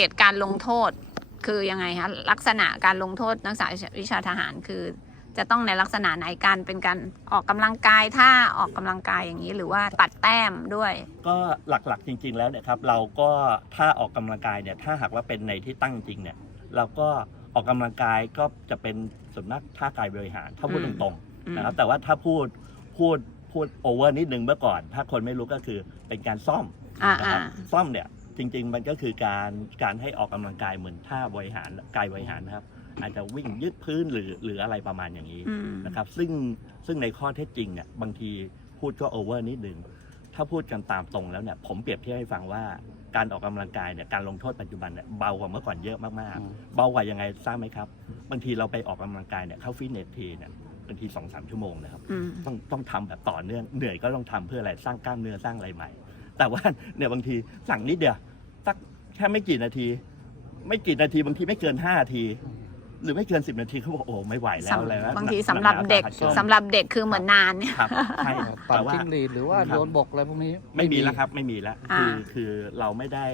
เหตุการลงโทษคือยังไงคะลักษณะการลงโทษนักศึกษาวิชาทหารคือ จะต้องในลักษณะไหนการเป็นการออกกำลังกายถ้าออกกำลังกายอย่างนี้หรือว่าตัดแต้มด้วย ก็หลักๆจริง ๆ แล้วเนี่ยครับเราก็ถ้าออกกำลังกายเนี่ยถ้าหากว่าเป็นในที่ตั้งจริงเนี่ยเราก็ออกกำลังกายก็จะเป็นสำนักท่ากายบริหารถ้าพูดอืตมรงอืมๆนะครับแต่ว่าถ้าพูดพูดพูดโอเวอร์นิดนึงเมื่อก่อน ถ้าคนไม่รู้ก็คือเป็นการซ่อมอ่านะคอ่ารับซ่อมเนี่ย จริง ๆ มันก็คือการการให้ออกกำลังกายเหมือนท่าบริหารกายบริหารนะครับ อาจจะวิ่งยืดพื้นหรือหรืออะไรประมาณอย่างนี้อืมนะครับ ซึ่งซึ่งในข้อเท็จจริงเนี่ยบางทีพูดก็โอเวอร์นิดนึงถ้าพูดกันตามตรงแล้วเนี่ยผมเปรียบเทียบให้ฟังว่าการออกกำลังกายเนี่ยการลงโทษปัจจุบันเนี่ยเบากว่าเมื่อก่อนเยอะมากๆ เบากว่ายังไงทราบไหมครับ บางทีเราไปออกกำลังกายเนี่ยเข้าฟิตเนสทีเนี่ยบางทีสองสามชั่วโมงนะครับอืมต้องต้องทำแบบต่อเนื่องเหนื่อยก็ต้องทำเพื่ออะไรสร้างกล้ามเนื้อสร้างอะไรใหม่ แต่ว่าเนี่ยบางทีสั่งนิดเดียว สักแค่ไม่กี่นาที ไม่กี่นาทีบางทีไม่เกินห้านาที หรือไม่เกินสิบนาทีเขาบอกโอ้ไม่ไหวแล้วอะไรนะบางทีสำหรับเด็กนัหนาสาหัสสำหรับเด็กคือเหมือนนานเนี่ย ครับใช่ปั่นแต่ว่า จิ้งหรีดหรือว่าครับโยนบกอะไรพวกนี้ไม่มีแล้วครับไม่มีแล้วอ่าคือคือเราไม่ได้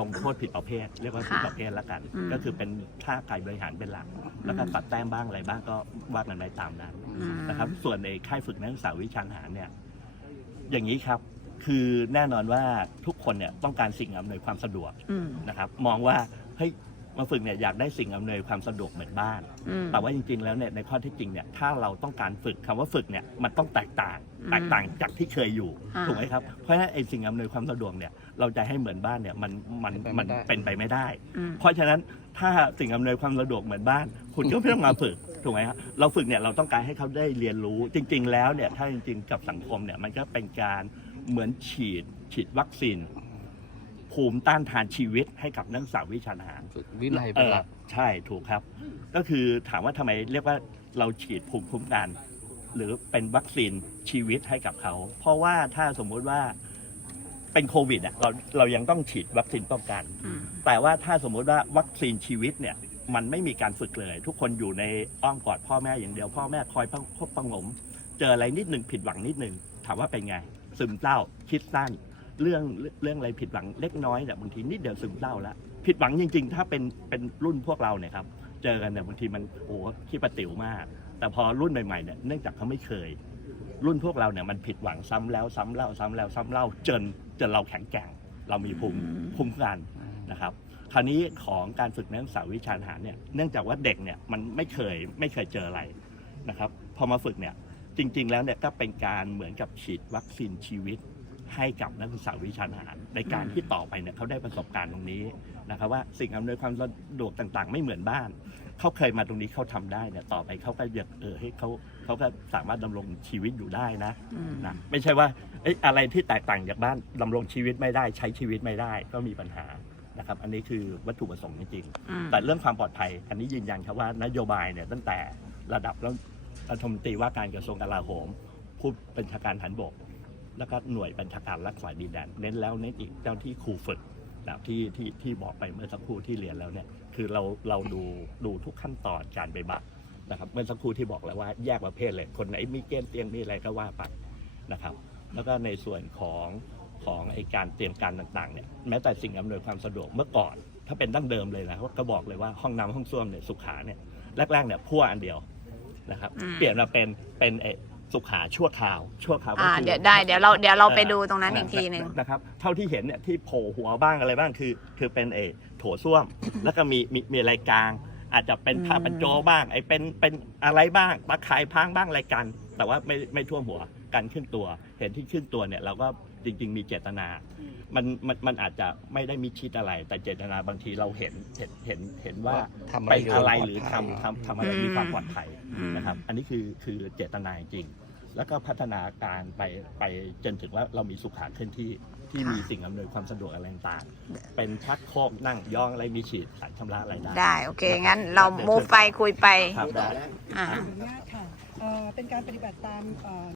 ลงโทษผิดประเภท เรียกว่าผิดค่ะประเภทแล้วกัน อืมก็คือเป็นท่ากายบริหารเป็นหลัก แล้วก็ตัดแต้มบ้างอะไรบ้างก็ว่ากันไปตามนั้นอืม นะครับ ส่วนในค่ายฝึกนักศึกษาวิชาทหารเนี่ย อย่างนี้ครับ คือแน่นอนว่าทุกคนเนี่ยต้องการสิ่งอำนวยความสะดวกอืม นะครับ มองว่าเฮ้ยมาฝึกเนี่ยอยากได้สิ่งอำนวยความสะดวกเหมือนบ้าน อืม แต่ว่าจริงๆแล้วเนี่ยในข้อเท็จจริงเนี่ยถ้าเราต้องการฝึกคำว่าฝึกเนี่ยมันต้องแตกต่างอืมแตกต่างจากที่เคยอยู่อ่า ถูกไหมครับเพราะฉะนั้นไอ้สิ่งอำนวยความสะดวกเนี่ยเราจะให้เหมือนบ้านเนี่ยมันมันมันเป็นไปไม่ได้ อืม เพราะฉะนั้นถ้าสิ่งอำนวยความสะดวกเหมือนบ้าน คุณก็ไม่ต้องมาฝึกถูกไหมครับเราฝึกเนี่ยเราต้องการให้เขาได้เรียนรู้จริง ๆ แล้วเนี่ยถ้าจริงๆกับสังคมเนี่ยมันก็เป็นการ เหมือนฉีดฉีดวัคซีน ภูมิต้านทานชีวิตให้กับนักศึกษาวิชาทหารฝึกวินัยเป็นหลักออใช่ถูกครับ ก็คือถามว่าทำไมเรียกว่าเราฉีดภูมิคุ้มกัน หรือเป็นวัคซีนชีวิตให้กับเขา เพราะว่าถ้าสมมุติว่าเป็นโควิดอะเราเรายังต้องฉีดวัคซีนป้องกันอืมแต่ว่าถ้าสมมุติว่าวัคซีนชีวิตเนี่ยมันไม่มีการฝึกเลย ทุกคนอยู่ในอ้อมกอดพ่อแม่อย่างเดียวพ่อแม่คอยประคบประหงม เจออะไรนิดหนึ่งผิดหวังนิดหนึ่งถามว่าเป็นไง ซึมเศร้า คิดสั้น เรื่องเรื่องอะไรผิดหวังเล็กน้อยเนี่ยบางทีนิดเดียวซึมเศร้าแล้วผิดหวังจริง ๆ ถ้าเป็นเป็นรุ่นพวกเราเนี่ยครับเจอกันเนี่ยบางทีมันโอ้โหขี้ประติ๋วมาก แต่พอรุ่นใหม่ๆเนี่ยเนื่องจากเขาไม่เคย รุ่นพวกเราเนี่ยมันผิดหวังซ้ำแล้วซ้ำเล่าซ้ำแล้วซ้ำเล่าจนจนเราแข็งแกร่ง เรามีภูมิอืมภูมิคุ้มกันนะครับคราวนี้ของการฝึกนักศึกษาวิชาทหารเนี่ยเนื่องจากว่าเด็กเนี่ยมันไม่เคยไม่เคยเจออะไรนะครับ พอมาฝึกเนี่ย จริง ๆ แล้วเนี่ยก็เป็นการเหมือนกับฉีดวัคซีนชีวิต ให้กับนักศึกษาวิชาทหารในการที่ต่อไปเนี่ยเขาได้ประสบการณ์ตรงนี้นะครับว่าสิ่งอำนวยความสะดวกต่างๆ ไม่เหมือนบ้านเขาเคยมาตรงนี้เขาทำได้เนี่ยต่อไปเขาก็อยากเออให้เขาเขาก็สามารถดำรงชีวิตอยู่ได้นะอืมนะไม่ใช่ว่าเอ้ยอะไรที่แตกต่างจากบ้านดำรงชีวิตไม่ได้ใช้ชีวิตไม่ได้ก็มีปัญหานะครับอันนี้คือวัตถุประสงค์จริงๆอืมแต่เรื่องความปลอดภัย อันนี้ยืนยันครับว่านโยบายเนี่ยตั้งแต่ระดับ รัฐมนตรีว่าการกระทรวงกลาโหม ผู้บัญชาการฐานบก แล้วก็หน่วยบัญชาการรักษาดินแดนเน้นแล้วเน้นอีกเจ้าที่ครูฝึกแบบที่ที่ที่บอกไปเมื่อสักครู่ที่เรียนแล้วเนี่ยคือเราเราดูดูทุกขั้นตอนการไปบัตรนะครับเมื่อสักครู่ที่บอกแล้วว่าแยกประเภทเลยคนไหนมีเกณฑ์เตียงมีอะไรก็ว่าไปนะครับ แล้วก็ในส่วนของของไอการเตรียมการต่างๆเนี่ยแม้แต่สิ่งอำนวยความสะดวกเมื่อก่อน ถ้าเป็นดั้งเดิมเลยนะก็บอกเลยว่าห้องน้ำห้องส้วมเนี่ยสุขาเนี่ยแรกๆเนี่ยพั่วอันเดียว นะครับ อืม เปลี่ยนมาเป็นเป็นไอสุขาชั่วคราว ชั่วคราวก็อ่าคือ เดี๋ยวได้เดี๋ยวเราเดี๋ยวเราไปดูตรงนั้นอีกทีหนึ่งนะครับเท่าที่เห็นเนี่ยที่โผล่หัวบ้างอะไรบ้างคือ คือเป็นเอโถส้วม แล้วก็มีมีมีอะไรกลาง อาจจะเป็นผ้าปัญโจบ้างไอ้เป็นเป็นอะไรบ้างตะข่ายพรางบ้างอะไรกัน แต่ว่าไม่ไม่ท่วมหัวกันขึ้นตัว เห็นที่ขึ้นตัวเนี่ยเราก็ จริง ๆ มีเจตนา มันมันมันอาจจะไม่ได้มิชิดอะไร แต่เจตนาบางทีเราเห็นเห็นเห็นเห็นว่าทำอะไรเป็นอะไรอยู่หรือปลอดภัยทำทำทำอะไรมีความปลอดภัยอืม นะครับ อันนี้คือคือเจตนาจริง แล้วก็พัฒนาการไปไปจนถึงว่าเรามีสุขาเคลื่อนที่ที่มีสิ่งอำนวยความสะดวกอะไรต่างๆเป็นชักโครกนั่งย่องอะไรมีฉีดสารชำระอะไรได้ ได้โอเคงั้นเรามูฟไปคุยไปครับได้ อ่า ขออนุญาตค่ะเอ่อเป็นการปฏิบัติตามเอ่อ